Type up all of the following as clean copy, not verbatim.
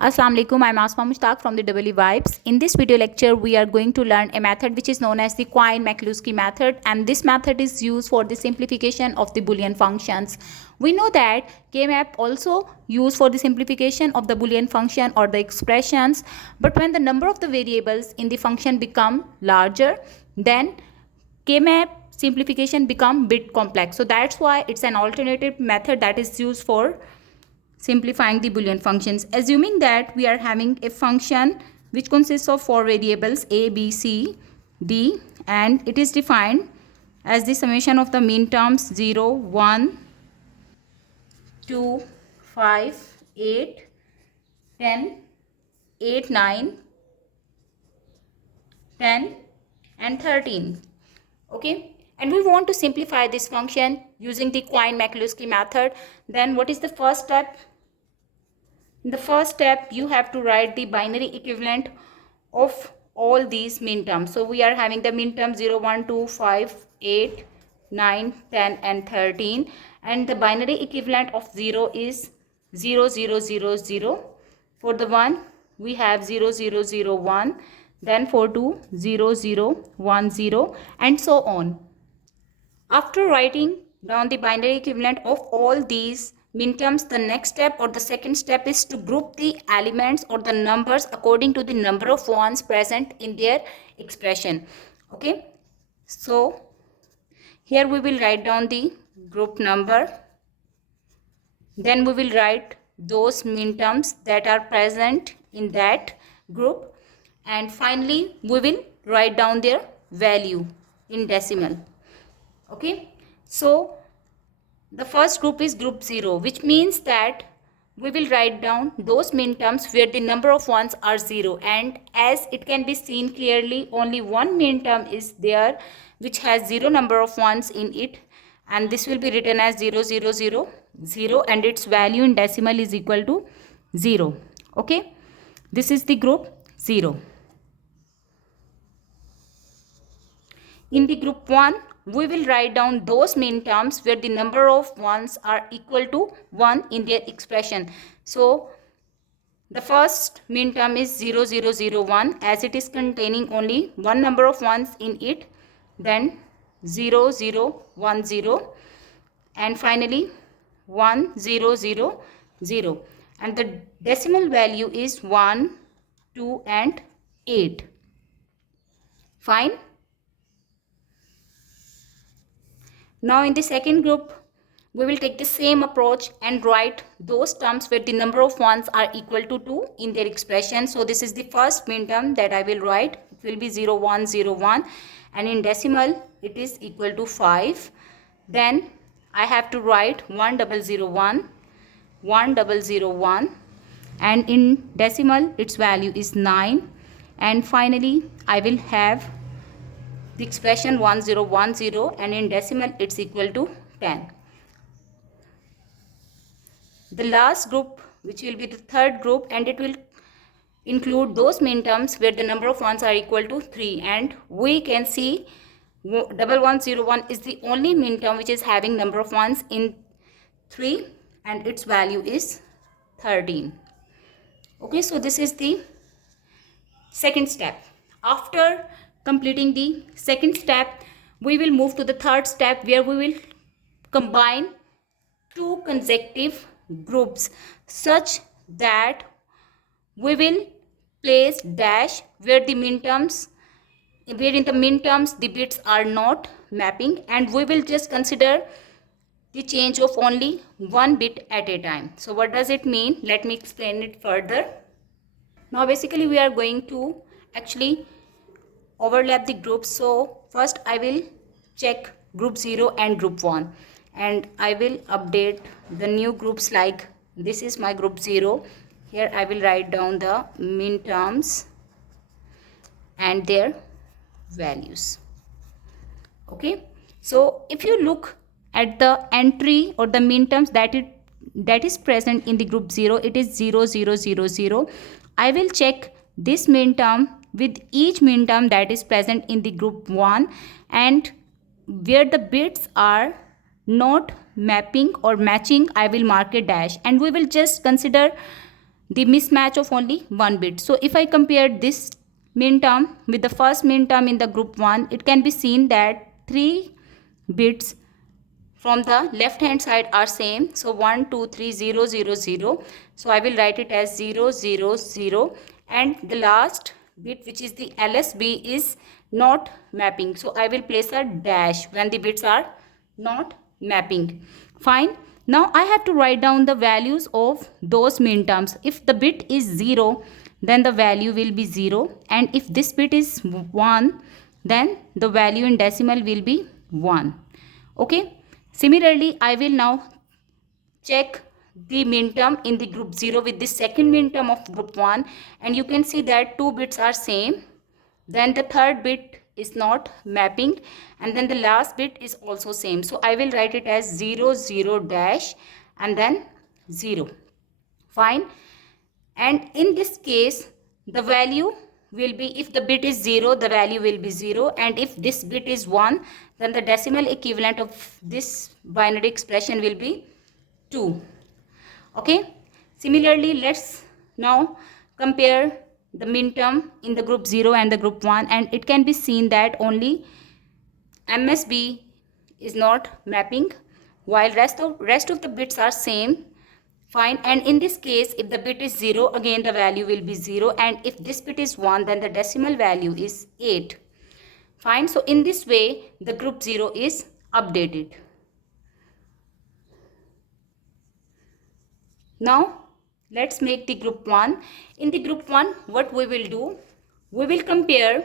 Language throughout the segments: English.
Assalamu alaikum. I'm Asma Mushtaq from the WE Vibes. In this video lecture, we are going to learn a method which is known as the Quine-McCluskey method, and this method is used for the simplification of the Boolean functions. We know that K-map also used for the simplification of the Boolean function or the expressions, but when the number of the variables in the function become larger, then K-map simplification become bit complex. So that's why it's an alternative method that is used for simplifying the Boolean functions. Assuming that we are having a function which consists of four variables a, b, c, d, and it is defined as the summation of the mean terms 0, 1, 2, 5, 8, 10, 8, 9, 10 and 13. Okay, and we want to simplify this function using the Quine-McCluskey method. Then what is the first step? In the first step, you have to write the binary equivalent of all these minterms. So we are having the minterms 0, 1, 2, 5, 8, 9, 10 and 13. And the binary equivalent of 0 is 0, 0, 0, 0. For the 1, we have 0, 0, 0, 1. Then for 2, 0, 0, 1, 0 and so on. After writing down the binary equivalent of all these minterms, the next step or the second step is to group the elements or the numbers according to the number of ones present in their expression. Okay, so here we will write down the group number. Then we will write those minterms that are present in that group, and finally we will write down their value in decimal. Okay, so the first group is group 0, which means that we will write down those minterms where the number of ones are 0, and as it can be seen clearly, only one minterm is there which has 0 number of ones in it, and this will be written as 0, 0, 0, 0, and its value in decimal is equal to 0. Okay, this is the group 0. In the group 1, we will write down those minterms where the number of ones are equal to 1 in their expression. So the first minterm is 0, 0, 0, 1, as it is containing only one number of ones in it. Then 0, 0, 1, 0, and finally 1, 0, 0, 0, and the decimal value is 1, 2 and 8. Fine. Now in the second group, we will take the same approach and write those terms where the number of ones are equal to 2 in their expression. So this is the first minterm that I will write. It will be 0, 1, 0, 1, and in decimal it is equal to 5. Then I have to write 1, 0, 0, 1, 1, 0, 0, 1, and in decimal its value is 9. And finally I will have the expression 1010, and in decimal it's equal to 10. The last group, which will be the third group, and it will include those minterms where the number of ones are equal to 3, and we can see 1101 is the only minterm which is having number of ones in 3, and its value is 13. Okay, so this is the second step. After completing the second step, we will move to the third step, where we will combine two consecutive groups such that we will place dash where in the minterms the bits are not mapping, and we will just consider the change of only one bit at a time. So what does it mean? Let me explain it further. Now basically we are going to actually overlap the groups. So first I will check group 0 and group 1, and I will update the new groups. Like this is my group 0. Here I will write down the minterms and their values. Okay, so if you look at the entry or the minterms that is present in the group 0, it is 0, 0, 0, 0. I will check this minterm with each minterm that is present in the group 1, and where the bits are not mapping or matching, I will mark a dash, and we will just consider the mismatch of only one bit. So if I compare this min term with the first min term in the group 1, it can be seen that 3 bits from the left hand side are same. So 1 2 3 0 0 0. So I will write it as 0 0 0, and the last bit, which is the LSB, is not mapping. So I will place a dash when the bits are not mapping. Fine. Now I have to write down the values of those min terms. If the bit is 0, then the value will be 0, and if this bit is 1, then the value in decimal will be 1. Okay. Similarly, I will now check the min term in the group 0 with the second min term of group 1, and you can see that 2 bits are same. Then the third bit is not mapping, and then the last bit is also same. So I will write it as 0 0 dash and then 0. Fine. And in this case, the value will be, if the bit is 0, the value will be 0, and if this bit is 1, then the decimal equivalent of this binary expression will be 2. Okay. Similarly, let's now compare the min term in the group 0 and the group 1, and it can be seen that only MSB is not mapping, while rest of the bits are same. Fine. And in this case, if the bit is 0, again the value will be 0, and if this bit is 1, then the decimal value is 8. Fine. So in this way, the group 0 is updated. Now let's make the group 1. In the group 1, what we will do, we will compare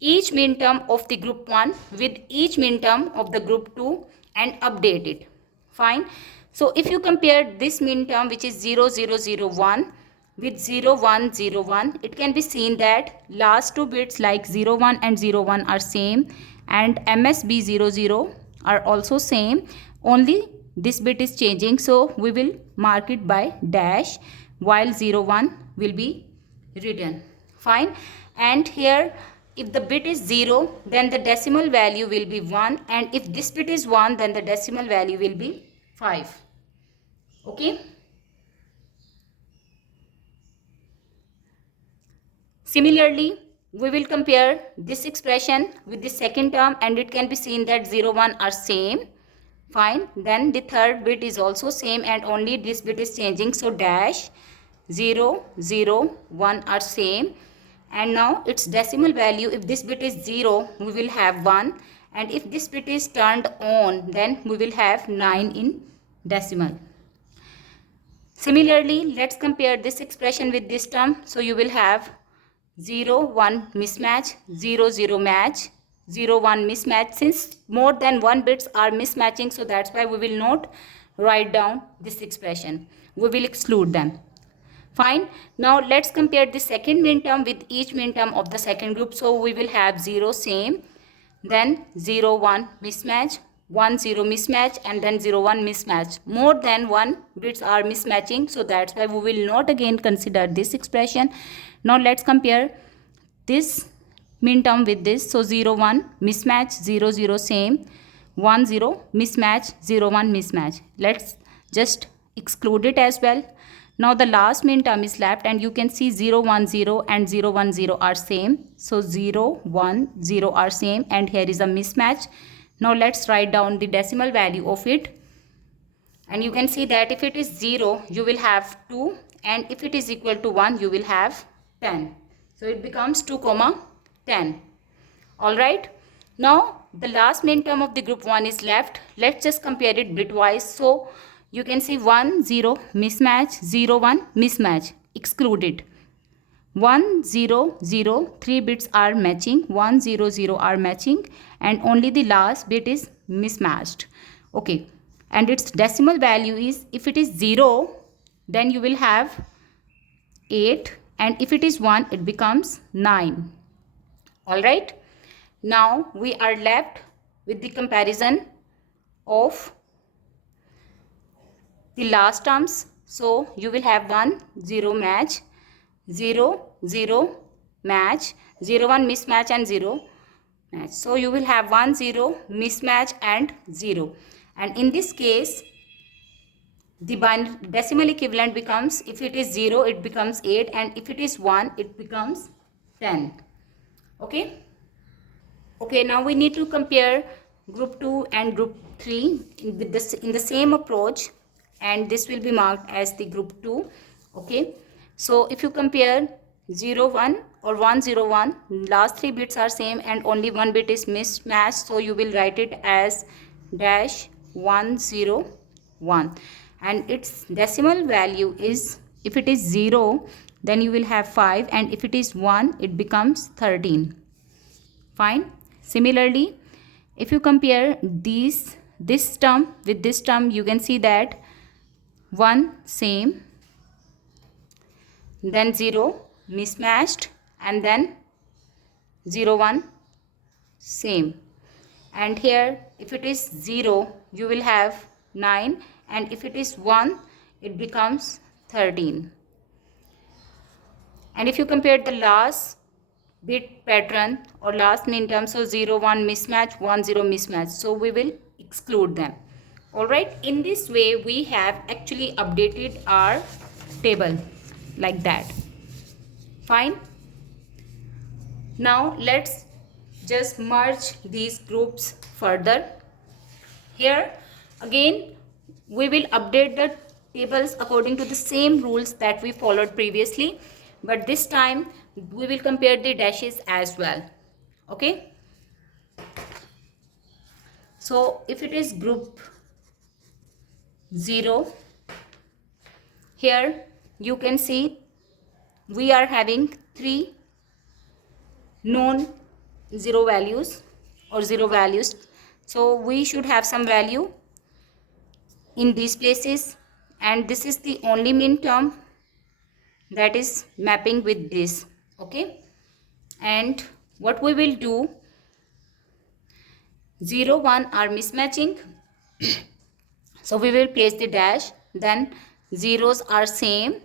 each min term of the group 1 with each min term of the group 2 and update it. Fine. So if you compare this min term, which is 0 0 0 1, with 0 1 0 1, it can be seen that last two bits like 0 1 and 0 1 are same, and MSB 0 0 are also same. Only this bit is changing, so we will mark it by dash, while 0 1 will be written. Fine. And here, if the bit is 0, then the decimal value will be 1, and if this bit is 1, then the decimal value will be 5. Okay. Similarly, we will compare this expression with the second term, and it can be seen that 0 1 are same. Fine. Then the third bit is also same, and only this bit is changing, so dash, 0 0 1 are same. And now its decimal value, if this bit is 0, we will have 1, and if this bit is turned on, then we will have 9 in decimal. Similarly, let's compare this expression with this term. So you will have 0 1 mismatch, 0 0 match, 0 1 mismatch. Since more than one bits are mismatching, so that's why we will not write down this expression. We will exclude them. Fine. Now let's compare the second min term with each min term of the second group. So we will have 0 same, then 0 1 mismatch, 1 0 mismatch, and then 0 1 mismatch. More than one bits are mismatching, so that's why we will not again consider this expression. Now let's compare this min term with this. So 0 1 mismatch, 0 0 same, 1 0 mismatch, 0 1 mismatch. Let's just exclude it as well. Now the last min term is left, and you can see 0 1 0 and 0 1 0 are same. So 0 1 0 are same, and here is a mismatch. Now let's write down the decimal value of it, and you can see that if it is 0, you will have 2, and if it is equal to 1, you will have 10. So it becomes 2 comma 10. Alright. Now the last min term of the group 1 is left. Let's just compare it bitwise. So you can see 1 0 mismatch, 0 1 mismatch, excluded. 1 0 0, 3 bits are matching, 1 0 0 are matching, and only the last bit is mismatched. Okay. And its decimal value is, if it is 0, then you will have 8, and if it is 1, it becomes 9. Alright. Now we are left with the comparison of the last terms. So you will have 1 0 match, 0 0 match, 0 1 mismatch, and 0 match. So you will have 1 0 mismatch and 0. And in this case, the decimal equivalent becomes, if it is 0 it becomes 8, and if it is 1 it becomes 10. Okay. Okay, now we need to compare group 2 and group 3 with this in the same approach, and this will be marked as the group 2. Okay, so if you compare 0 1 or 1 0 1, last three bits are same and only one bit is mismatched, so you will write it as dash 1 0 1, and its decimal value is, if it is 0 then you will have 5, and if it is 1 it becomes 13. Fine. Similarly, if you compare this term with this term, you can see that 1 same, then 0 mismatched, and then 0 1 same. And here if it is 0 you will have 9, and if it is 1 it becomes 13. And if you compare the last bit pattern or last min term, so 0 1 mismatch, 1 0 mismatch, so we will exclude them. All right, in this way we have actually updated our table like that. Fine. Now let's just merge these groups further. Here again we will update the tables according to the same rules that we followed previously, but this time we will compare the dashes as well. Okay, so if it is group 0, here you can see we are having 3 known 0 values or 0 values, so we should have some value in these places, and this is the only min term that is mapping with this. Okay, and what we will do, 0 1 are mismatching, so we will place the dash, then zeros are same,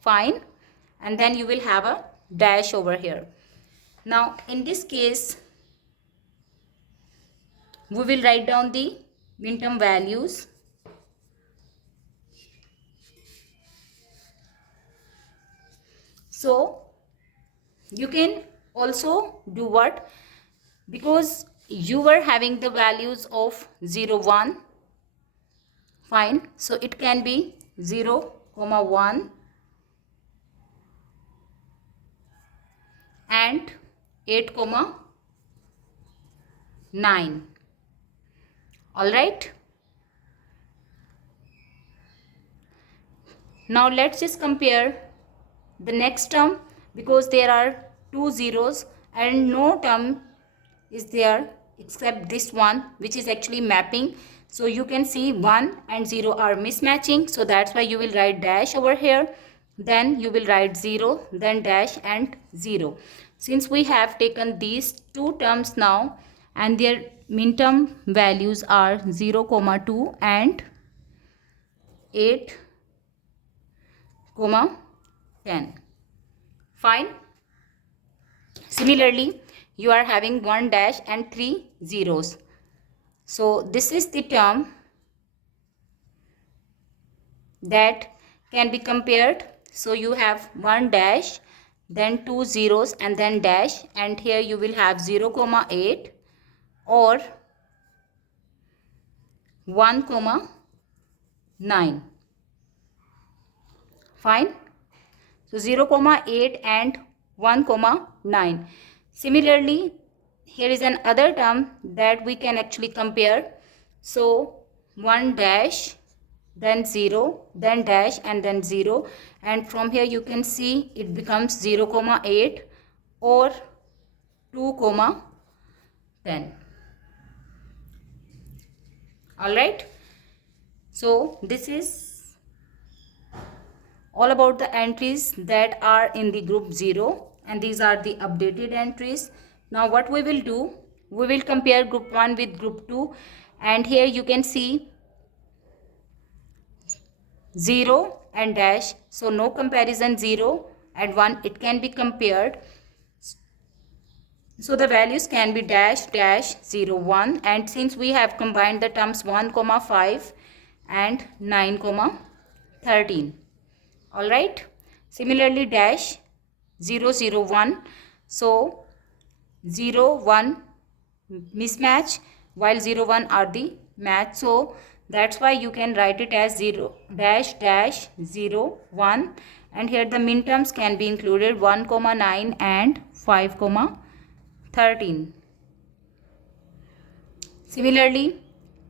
fine, and then you will have a dash over here. Now in this case we will write down the min term values. So you can also do what, because you were having the values of 0 1, fine, so it can be 0 1 and 8 9. All right, now let's just compare the next term, because there are 2 zeros and no term is there except this one, which is actually mapping. So you can see 1 and 0 are mismatching, so that's why you will write dash over here, then you will write 0, then dash and 0. Since we have taken these two terms now and their min term values are 0 2 and 8 10. Fine. Similarly, you are having 1 dash and 3 zeros. So this is the term that can be compared. So you have 1 dash, then 2 zeros and then dash, and here you will have 0 8 or 1 9. Fine. So 0 8 and 1 9. Similarly, here is another term that we can actually compare. So 1 dash, then 0, then dash and then 0, and from here you can see it becomes 0 8 or 2 10. All right, so this is all about the entries that are in the group 0, and these are the updated entries. Now what we will do, we will compare group 1 with group 2, and here you can see 0 and dash, so no comparison. 0 and 1, it can be compared, so the values can be dash dash 0 1, and since we have combined the terms 1 5 and 9 13. All right. Similarly, dash 0, 0, 1. So 0, 1 mismatch, while 0, 1 are the match. So that's why you can write it as 0 dash dash 0, 1. And here the minterms can be included 1, 9 and 5, 13. Similarly,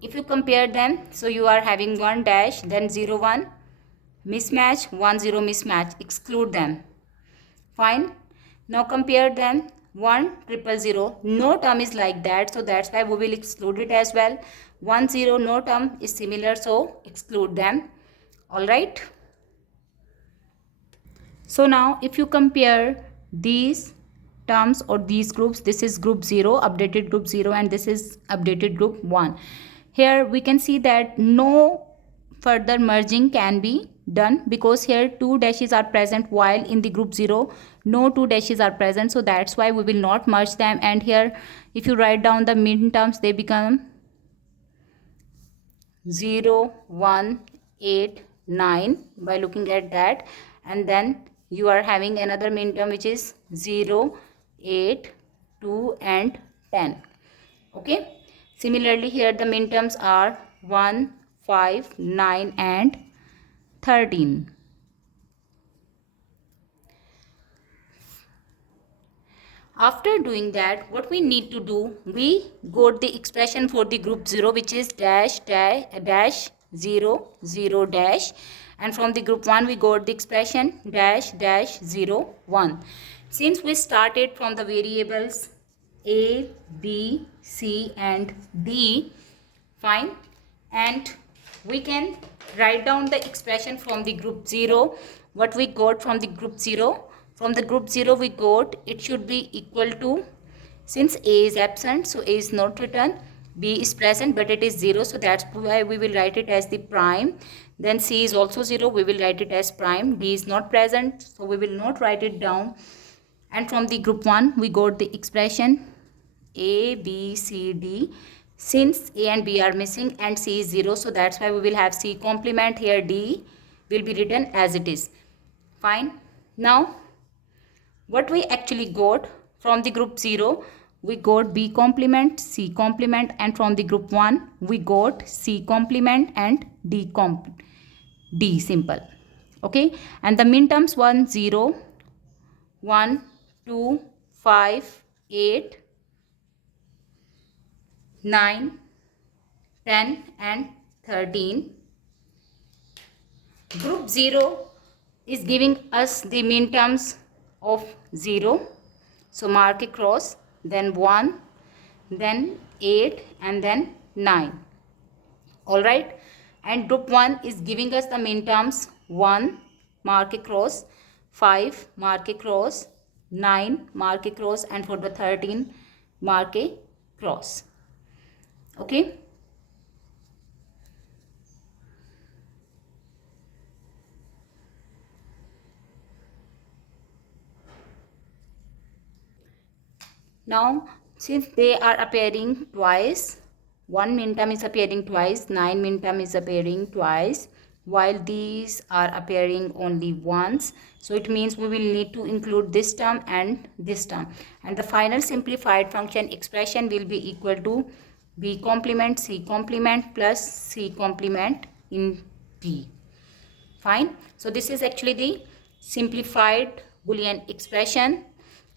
if you compare them, so you are having 1 dash, then 0, 1 mismatch, 1, 0 mismatch, exclude them. Fine. Now compare them. 1, 0, 0, no term is like that, so that's why we will exclude it as well. 1, 0, no term is similar, so exclude them. All right. So now if you compare these terms or these groups, this is group 0, updated group 0, and this is updated group 1. Here we can see that no further merging can be done, because here 2 dashes are present, while in the group 0 no 2 dashes are present, so that's why we will not merge them. And here if you write down the min terms, they become 0, 1, 8, 9 by looking at that, and then you are having another min term which is 0, 8, 2 and 10. Okay. Similarly, here the min terms are 1, 5, 9 and 13. After doing that, what we need to do, we got the expression for the group 0, which is dash dash 0, 0 dash, and from the group 1 we got the expression dash dash 0, 1. Since we started from the variables a, b, c and d, fine, and we can write down the expression from the group 0. What we got from the group 0? From the group 0 we got, it should be equal to, since a is absent, so a is not written, b is present but it is 0, so that's why we will write it as the prime. Then c is also 0, we will write it as prime. D is not present, so we will not write it down. And from the group 1 we got the expression a, b, c, d. Since a and b are missing and c is 0, so that's why we will have c complement. Here d will be written as it is. Fine. Now what we actually got from the group 0, we got b complement, c complement, and from the group 1 we got c complement and d simple. Okay, and the min terms 1, 0, 1, 2, 5, 8, 9, 10 and 13. Group 0 is giving us the min terms of 0, so mark a cross, then 1, then 8 and then 9. All right. And group 1 is giving us the min terms 1, mark a cross, 5, mark a cross, 9, mark a cross, and for the 13 mark a cross. Okay. Now since they are appearing twice, 1 min term is appearing twice, 9 min term is appearing twice, while these are appearing only once, so it means we will need to include this term and this term, and the final simplified function expression will be equal to b complement c complement plus c complement in d. Fine. So this is actually the simplified Boolean expression,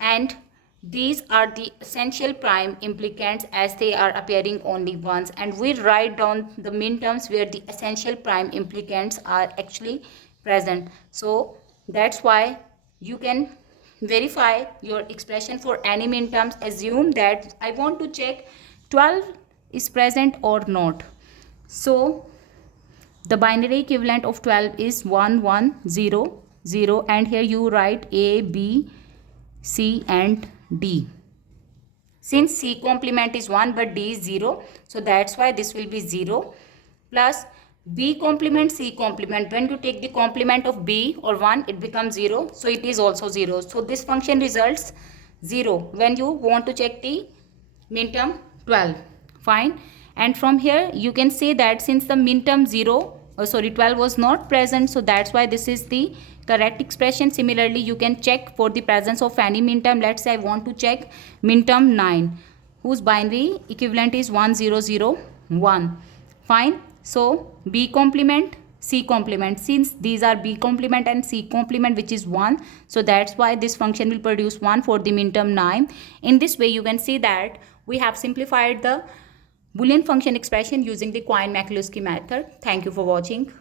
and these are the essential prime implicants as they are appearing only once, and we write down the min terms where the essential prime implicants are actually present. So that's why you can verify your expression for any min terms. Assume that I want to check 12 is present or not. So the binary equivalent of 12 is 1, 1, 0, 0, and here you write A, B, C and D. Since C complement is 1 but D is 0, so that's why this will be 0 plus B complement C complement. When you take the complement of B or 1, it becomes 0, so it is also 0. So this function results 0 when you want to check the min term 12. Fine. And from here you can say that since the min term 0 12 was not present, so that's why this is the correct expression. Similarly, you can check for the presence of any minterm. Let's say I want to check minterm 9, whose binary equivalent is 1001. Fine. So B complement, C complement. Since these are B complement and C complement, which is 1, so that's why this function will produce 1 for the minterm 9. In this way, you can see that we have simplified the Boolean function expression using the Quine-McCluskey method. Thank you for watching.